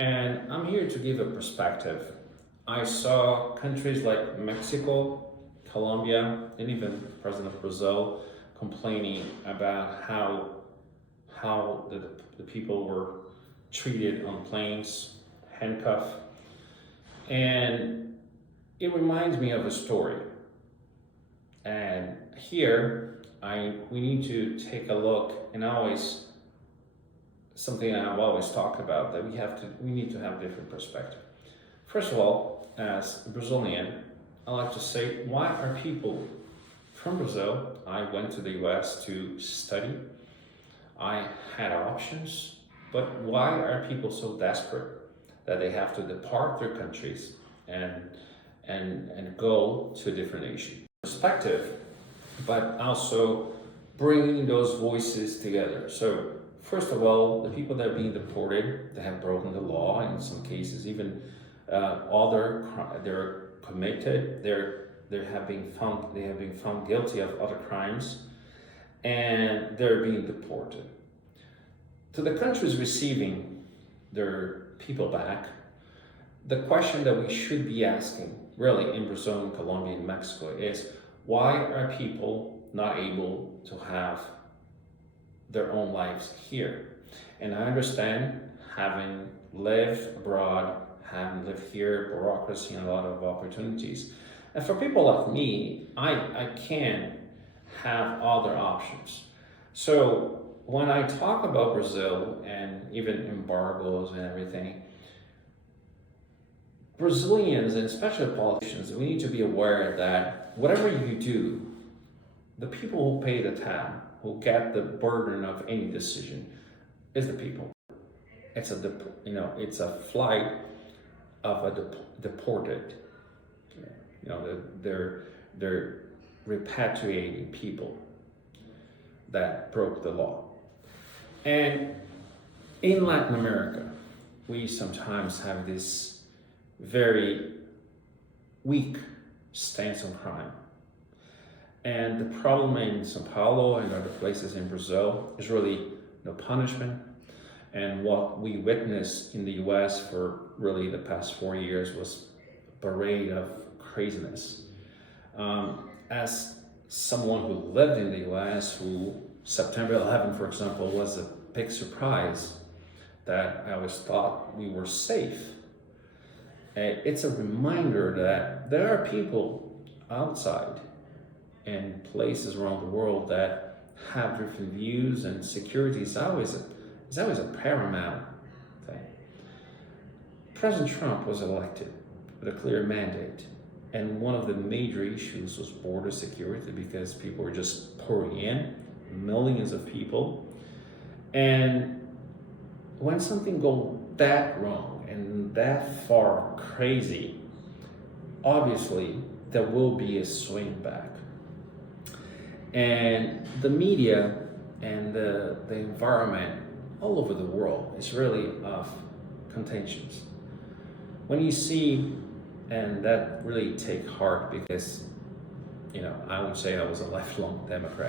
And I'm here to give a perspective. I saw countries like Mexico, Colombia, and even President of Brazil complaining about how the people were treated on planes, handcuffed. And it reminds me of a story. And here, we need to take a look, and always something I've always talked about, that we need to have different perspective. First of all, as a Brazilian, I like to say, why are people from Brazil? I went to the US to study. I had options, but why are people so desperate that they have to depart their countries and go to a different nation? Perspective, but also bringing those voices together. So first of all, the people that are being deported, they have broken the law in some cases, even they're committed, they have been found guilty of other crimes, and they're being deported. To the countries receiving their people back, the question that we should be asking, really, in Brazil, and Colombia, and Mexico, is why are people not able to have their own lives here? And I understand, having lived abroad, having lived here, bureaucracy and a lot of opportunities. And for people like me, I can have other options. So when I talk about Brazil and even embargoes and everything, Brazilians, and especially politicians, we need to be aware that whatever you do, the people who pay the tab, who get the burden of any decision, is the people. It's a flight of a deported. They're repatriating people that broke the law. And in Latin America, we sometimes have this very weak stance on crime. And the problem in Sao Paulo and other places in Brazil is really no punishment. And what we witnessed in the US for really the past 4 years was a parade of craziness. As someone who lived in the US, who September 11, for example, was a big surprise, that I always thought we were safe. It's a reminder that there are people outside and places around the world that have different views, and security is always a paramount thing. President Trump was elected with a clear mandate, and one of the major issues was border security, because people were just pouring in, millions of people. And when something goes that wrong and that far crazy, obviously there will be a swing back. And the media and the environment all over the world is really of contentions. When you see, and that really take heart, because I would say I was a lifelong Democrat.